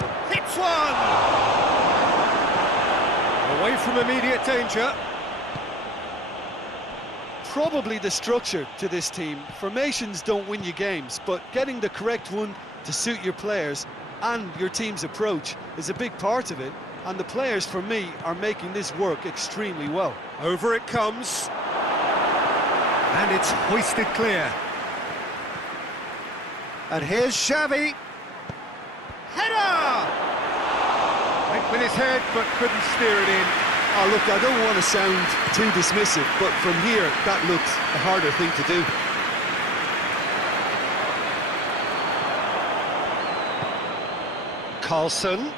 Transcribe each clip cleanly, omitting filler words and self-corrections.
level. Hits one! Away from immediate danger. Probably the structure to this team. Formations don't win you games, but getting the correct one to suit your players and your team's approach is a big part of it, and the players, for me, are making this work extremely well. Over it comes. And it's hoisted clear. And here's Xavi. Header! Went with his head, but couldn't steer it in. Oh, look, I don't want to sound too dismissive, but from here, that looks a harder thing to do. Carlson.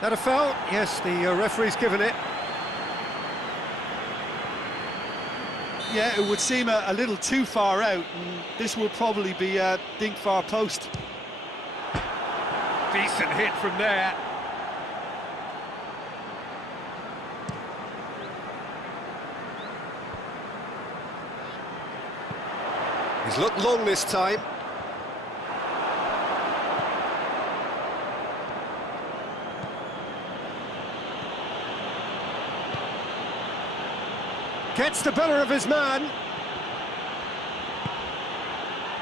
That a foul? Yes, the referee's given it. Yeah, it would seem a little too far out, and this will probably be a dink far post. Decent hit from there. He's looked long this time. Gets the better of his man.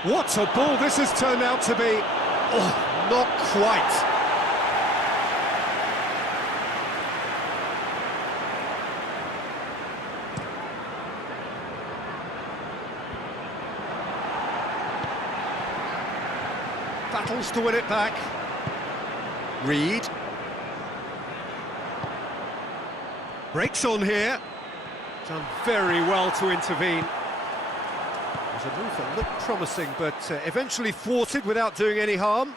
What a ball this has turned out to be. Oh, not quite. Battles to win it back. Reed. Breaks on here. Done very well to intervene. It was a move that looked promising, but eventually thwarted without doing any harm.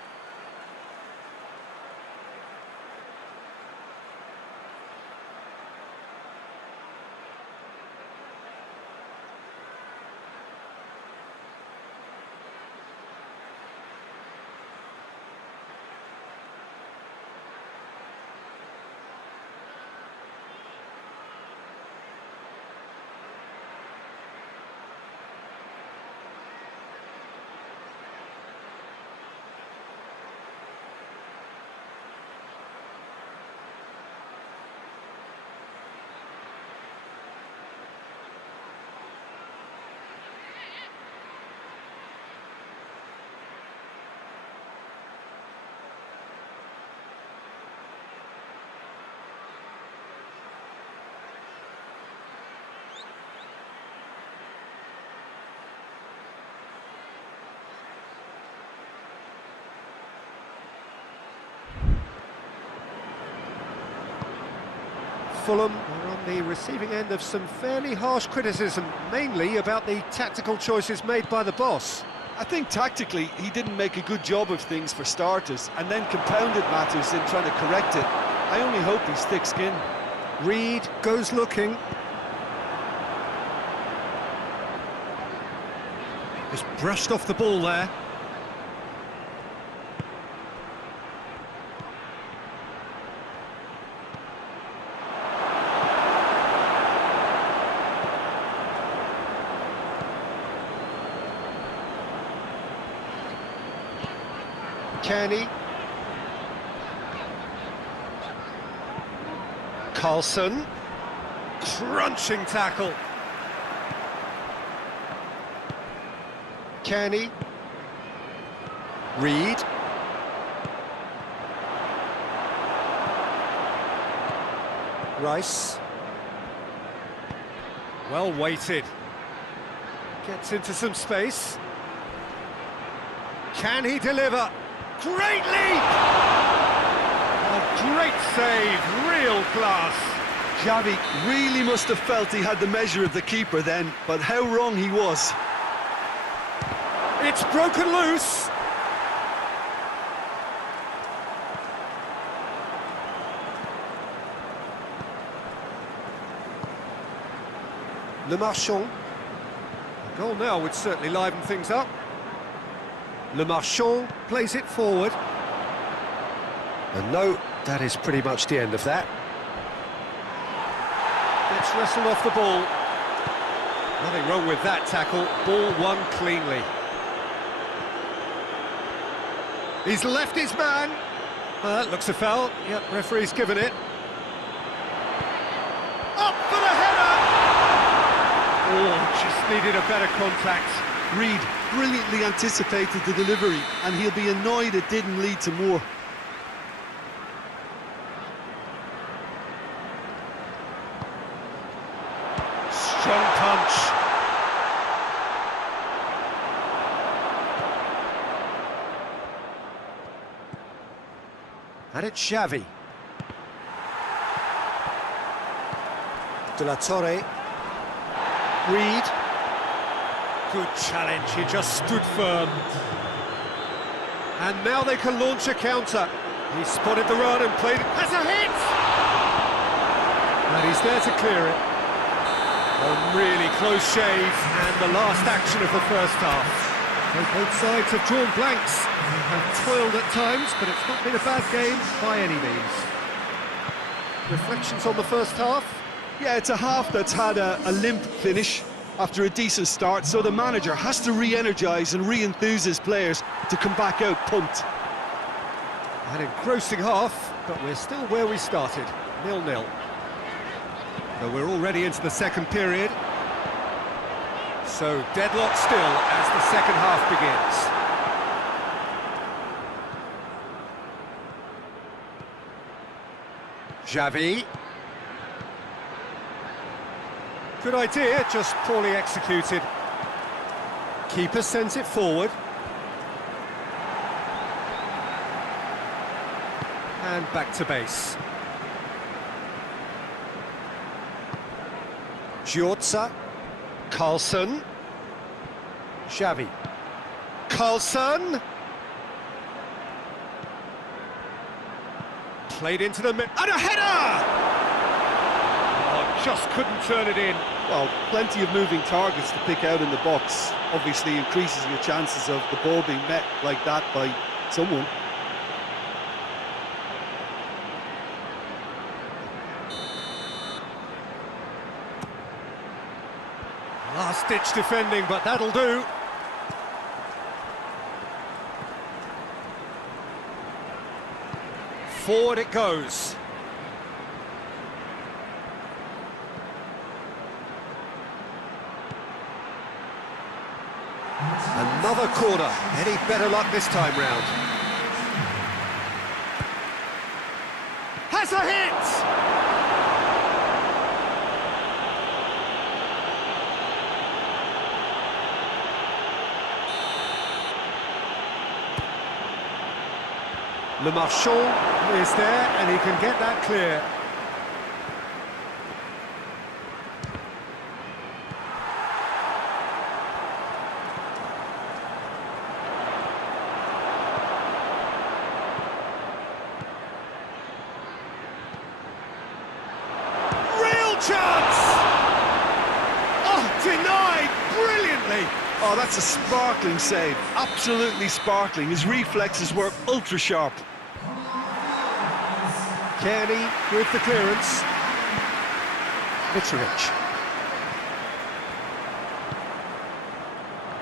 Fulham are on the receiving end of some fairly harsh criticism, mainly about the tactical choices made by the boss. I think tactically he didn't make a good job of things for starters, and then compounded matters in trying to correct it. I only hope he's thick-skinned. Reed goes looking. Just brushed off the ball there. Kenny. Carlson. Crunching tackle. Kenny. Reed. Rice. Well weighted. Gets into some space. Can he deliver? Great leap! A great save, real class. Xavi really must have felt he had the measure of the keeper then, but how wrong he was. It's broken loose. Le Marchand. A goal now would certainly liven things up. Le Marchand plays it forward. And no, that is pretty much the end of that. Gets wrestled off the ball. Nothing wrong with that tackle. Ball won cleanly. He's left his man. That looks a foul. Yep, referee's given it. Up for the header! Oh, just needed a better contact. Reed brilliantly anticipated the delivery, and he'll be annoyed it didn't lead to more. Strong punch. And it's Xavi. De la Torre. Reed. Good challenge, he just stood firm. And now they can launch a counter. He spotted the run and played it. Has a hit! And he's there to clear it. A really close shave, and the last action of the first half. Both sides have drawn blanks, have toiled at times, but it's not been a bad game by any means. Reflections on the first half? Yeah, it's a half that's had a limp finish after a decent start, so the manager has to re-energise and re-enthuse his players to come back out pumped. An engrossing half, but we're still where we started, 0-0. So we're already into the second period. So deadlock still as the second half begins. Xavi. Good idea, just poorly executed. Keeper sends it forward. And back to base. Giorza. Carlson. Xavi. Carlson. Played into the middle. And a header! Oh, just couldn't turn it in. Well, plenty of moving targets to pick out in the box. Obviously increases your chances of the ball being met like that by someone. Last-ditch defending, but that'll do. Forward it goes. Another corner. Any better luck this time round? Has a hit! Le Marchand is there, and he can get that clear. Real chance! Oh, denied brilliantly! Oh, that's a sparkling save. Absolutely sparkling. His reflexes were ultra sharp. Kearney with the clearance. Mitrovic.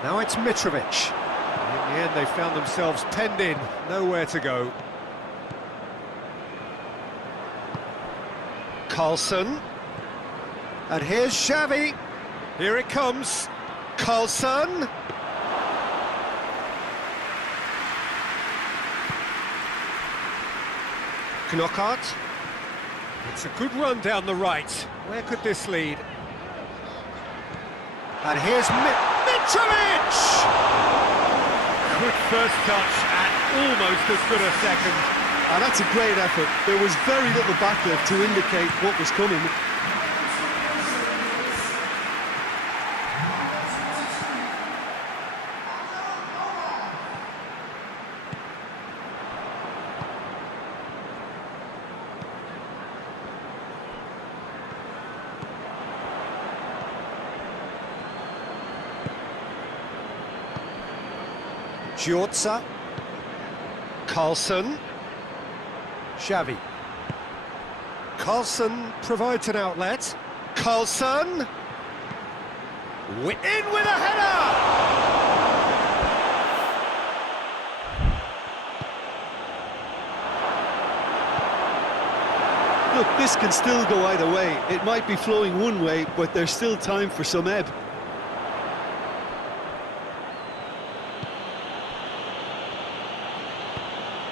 Now it's Mitrovic. In the end, they found themselves penned in, nowhere to go. Carlson. And here's Xavi. Here it comes. Carlson. Knockout. It's a good run down the right. Where could this lead? And here's Mitrovic! Good first touch and almost as good a second. That's a great effort. There was very little backlift to indicate what was coming. Giorza. Carlson. Xavi. Carlson provides an outlet. Carlson. In with a header! Look, this can still go either way. It might be flowing one way, but there's still time for some ebb.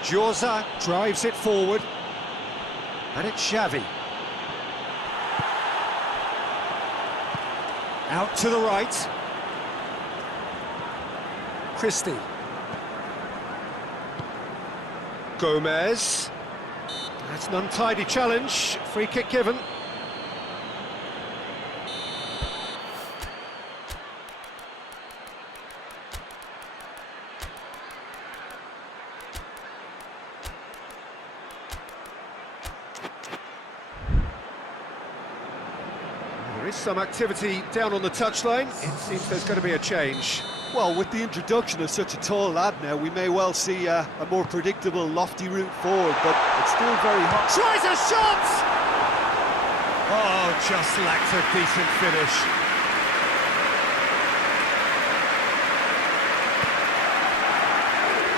Jorza drives it forward. And it's Xavi. Out to the right. Christie. Gomez. That's an untidy challenge. Free kick given. There is some activity down on the touchline. It seems there's going to be a change. Well, with the introduction of such a tall lad now, we may well see a more predictable, lofty route forward, but it's still very hot. Tries a shot! Oh, just lacked a decent finish.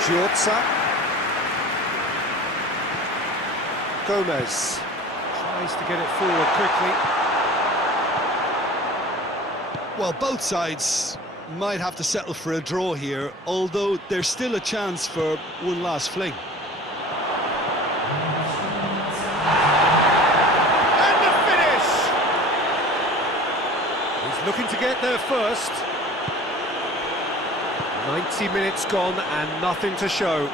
Jorza. Gomez tries to get it forward quickly. Well, both sides might have to settle for a draw here, although there's still a chance for one last fling. And the finish! He's looking to get there first. 90 minutes gone and nothing to show.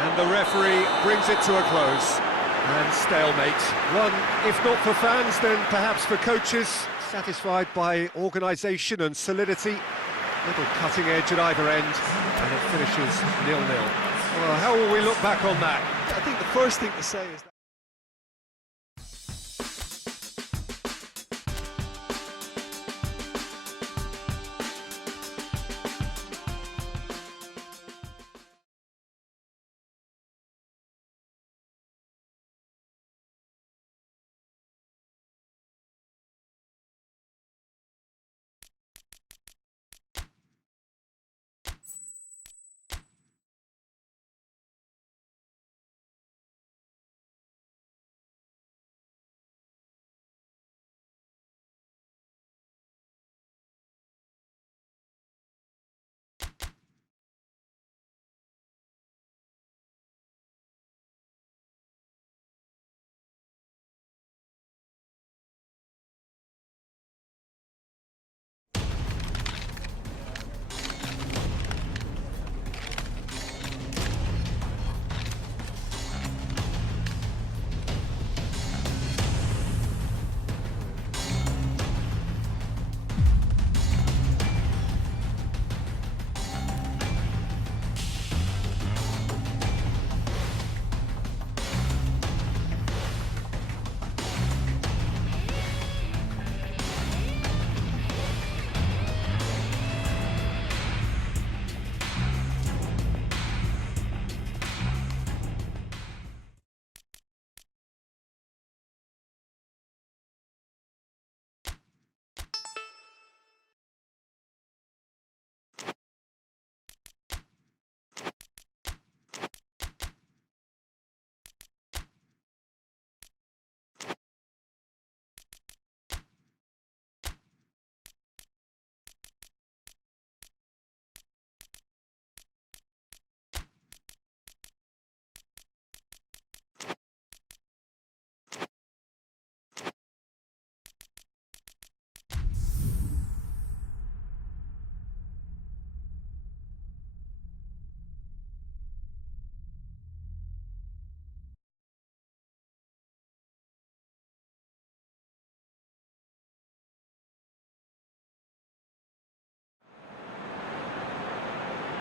And the referee brings it to a close. And stalemate. One, if not for fans, then perhaps for coaches, satisfied by organisation and solidity. Little cutting edge at either end, and it finishes 0-0. Well, how will we look back on that? I think the first thing to say is that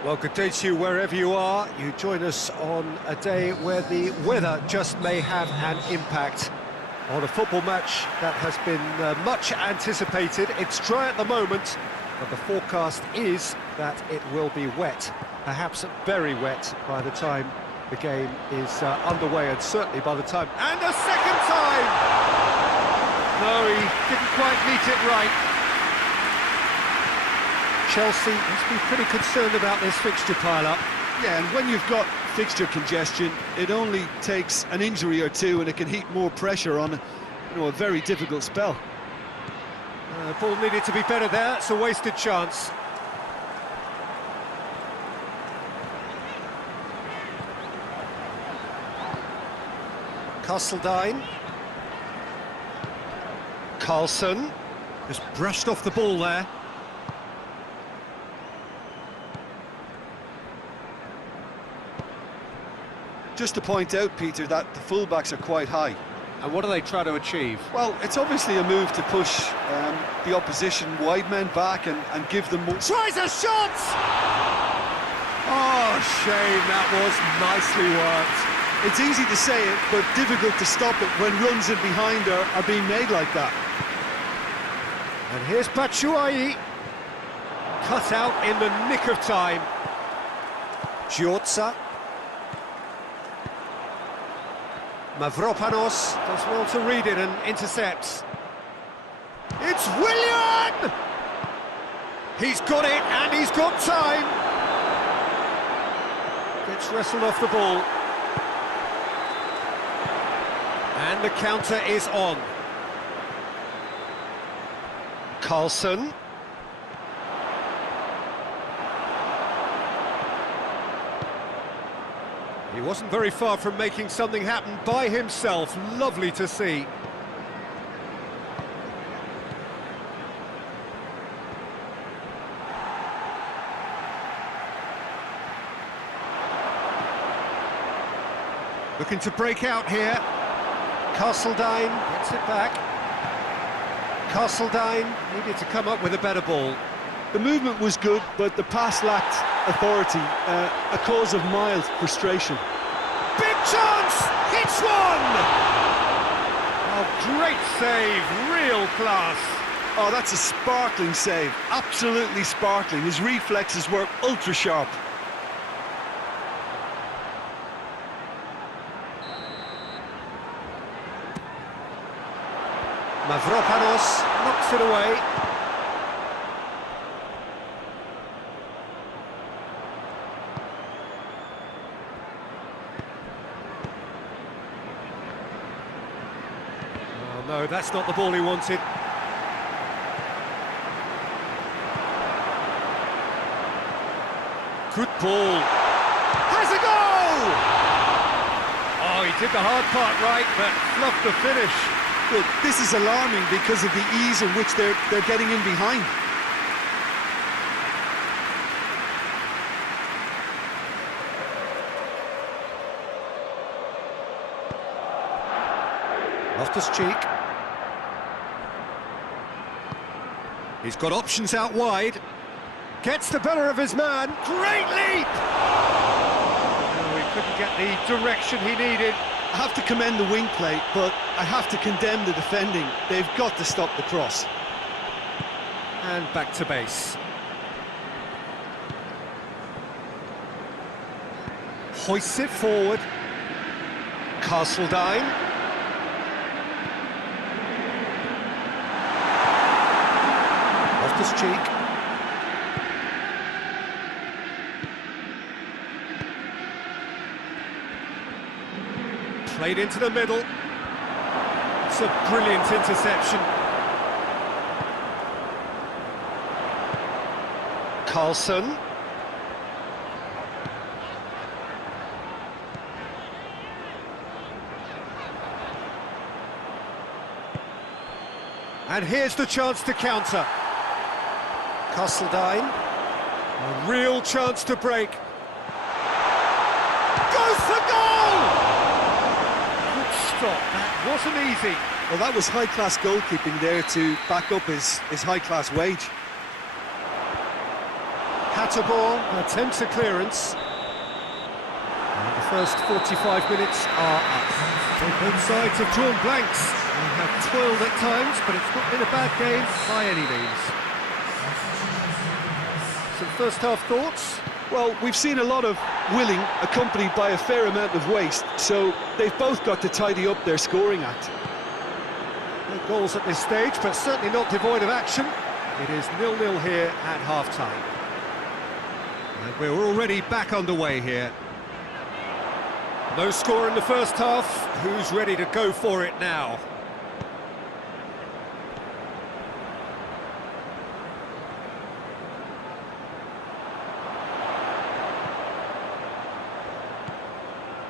Well, good day to you wherever you are. You join us on a day where the weather just may have an impact on a football match that has been much anticipated. It's dry at the moment, but the forecast is that it will be wet, perhaps very wet by the time the game is underway, and certainly by the time... And a second time! No, he didn't quite meet it right. Chelsea must be pretty concerned about this fixture pile-up. Yeah, and when you've got fixture congestion, it only takes an injury or two and it can heap more pressure on, a very difficult spell. Ball needed to be better there, it's a wasted chance. Castledine. Carlson. Just brushed off the ball there. Just to point out, Peter, that the fullbacks are quite high. And what do they try to achieve? Well, it's obviously a move to push the opposition wide men back and give them more... Tries a shot! Oh, shame, that was nicely worked. It's easy to say it, but difficult to stop it when runs in behind are being made like that. And here's Batshuayi. Cut out in the nick of time. Giorza. Mavropanos does well to read it and intercepts. It's Willian! He's got it and he's got time. Gets wrestled off the ball. And the counter is on. Carlson. He wasn't very far from making something happen by himself. Lovely to see. Looking to break out here. Castledine gets it back. Castledine needed to come up with a better ball. The movement was good, but the pass lacked authority, a cause of mild frustration. Big chance! Hits one! Oh, great save, real class. Oh, that's a sparkling save, absolutely sparkling. His reflexes were ultra sharp. Mavropanos knocks it away. Oh no, that's not the ball he wanted. Good ball. Has a goal! Oh, he did the hard part right, but fluffed the finish. Well, this is alarming because of the ease in which they're getting in behind. Loftus-Cheek. He's got options out wide. Gets the better of his man. Great leap! No, he couldn't get the direction he needed. I have to commend the wing play, but I have to condemn the defending. They've got to stop the cross. And back to base. Hoists it forward. Castledine. Loftus-Cheek. Played into the middle. It's a brilliant interception. Carlson. And here's the chance to counter. Castledine. A real chance to break. Goes for goal! That wasn't easy. Well, that was high-class goalkeeping there to back up his high-class wage. Hatterborn attempts a clearance. And the first 45 minutes are up. So both sides have drawn blanks. They have toiled at times, but it's not been a bad game by any means. Some first-half thoughts? Well, we've seen a lot of willing accompanied by a fair amount of waste, so they've both got to tidy up their scoring act. No goals at this stage, but certainly not devoid of action. It is 0-0 here at half-time. And we're already back underway here. No score in the first half. Who's ready to go for it now?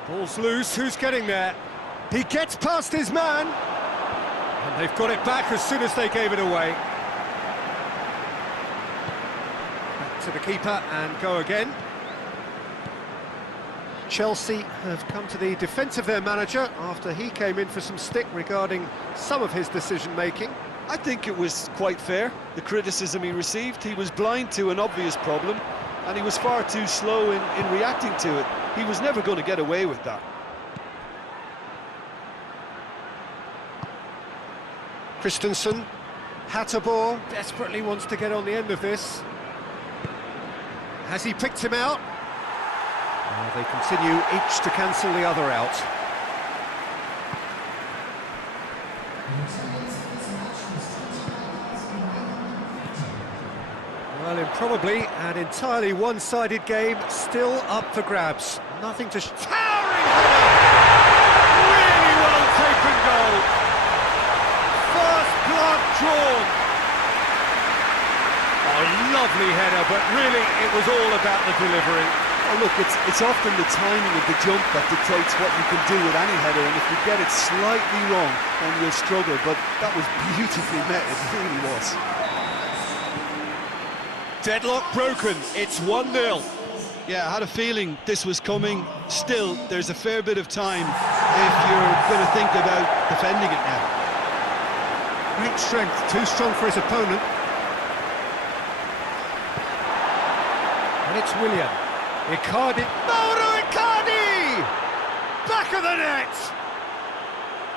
Ball's loose, who's getting there? He gets past his man! And they've got it back as soon as they gave it away. Back to the keeper and go again. Chelsea have come to the defence of their manager after he came in for some stick regarding some of his decision-making. I think it was quite fair, the criticism he received. He was blind to an obvious problem, and he was far too slow in reacting to it. He was never going to get away with that. Christensen, Hatterborn desperately wants to get on the end of this. Has he picked him out? They continue each to cancel the other out. Well, in probably an entirely one-sided game, still up for grabs. Nothing to... Towering header! Really well taken goal! First blood drawn! A lovely header, but really it was all about the delivery. Oh, look, it's often the timing of the jump that dictates what you can do with any header, and if you get it slightly wrong, then you'll struggle, but that was beautifully met, it really was. Deadlock broken, it's 1-0. Yeah, I had a feeling this was coming. Still, there's a fair bit of time if you're going to think about defending it now. Great strength, too strong for his opponent. And it's Willian. Icardi. Mauro Icardi! Back of the net!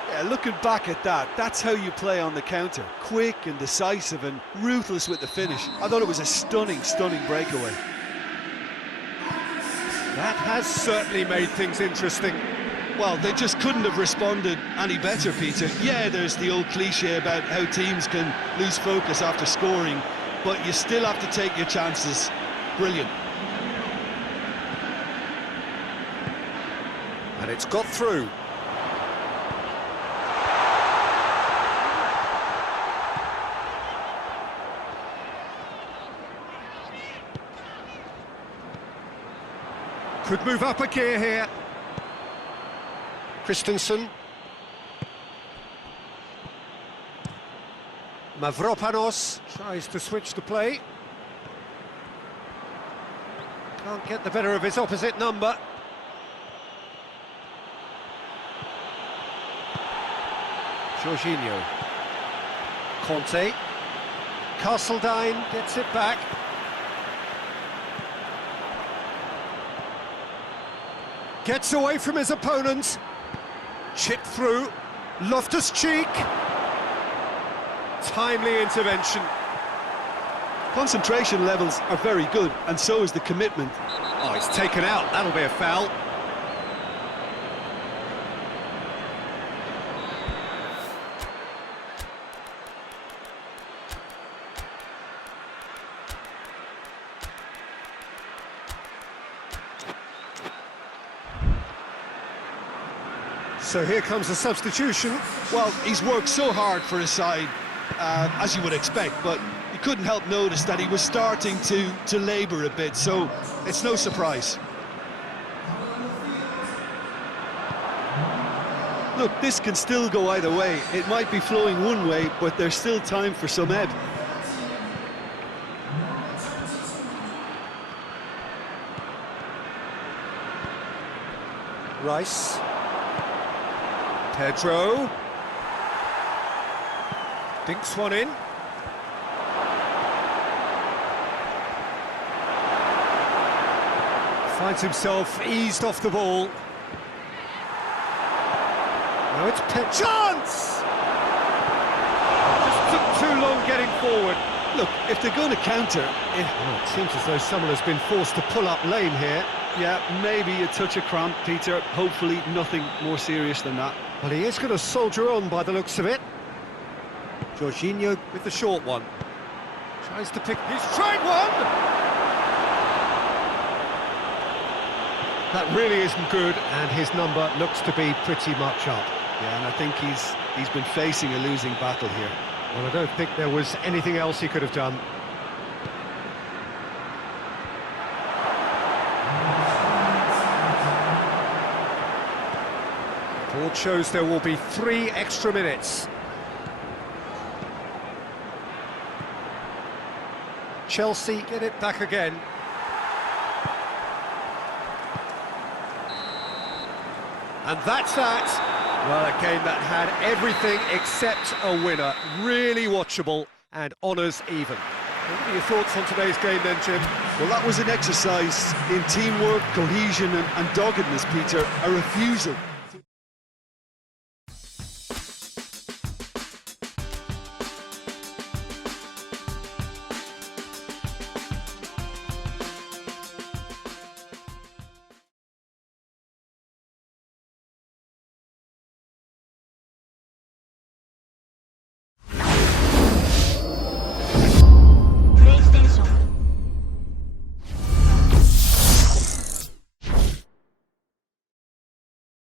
Yeah, looking back at that, that's how you play on the counter. Quick and decisive and ruthless with the finish. I thought it was a stunning, stunning breakaway. That has certainly made things interesting. Well, they just couldn't have responded any better, Peter. Yeah, there's the old cliche about how teams can lose focus after scoring, but you still have to take your chances. Brilliant. And it's got through. Could move up a gear here. Christensen. Mavropanos tries to switch the play. Can't get the better of his opposite number. Jorginho. Conte. Castledine gets it back. Gets away from his opponent. Chipped through. Loftus-Cheek. Timely intervention. Concentration levels are very good, and so is the commitment. Oh, he's taken out. That'll be a foul. So here comes the substitution. Well, he's worked so hard for his side, as you would expect, but you couldn't help notice that he was starting to labour a bit, so it's no surprise. Look, this can still go either way. It might be flowing one way, but there's still time for some ebb. Rice. Pedro. Dinks one in. Finds himself eased off the ball. Now it's chance! Just took too long getting forward. Look, if they're going to counter... It seems as though someone has been forced to pull up lane here. Yeah, maybe a touch of cramp, Peter. Hopefully nothing more serious than that. Well, he is going to soldier on by the looks of it. Jorginho with the short one. Tries to pick... He's tried one! That really isn't good, and his number looks to be pretty much up. Yeah, and I think he's been facing a losing battle here. Well, I don't think there was anything else he could have done. Board shows there will be 3 extra minutes. Chelsea get it back again. And that's that. Well, a game that had everything except a winner. Really watchable and honours even. What are your thoughts on today's game then, Jim? Well, that was an exercise in teamwork, cohesion and doggedness, Peter. A refusal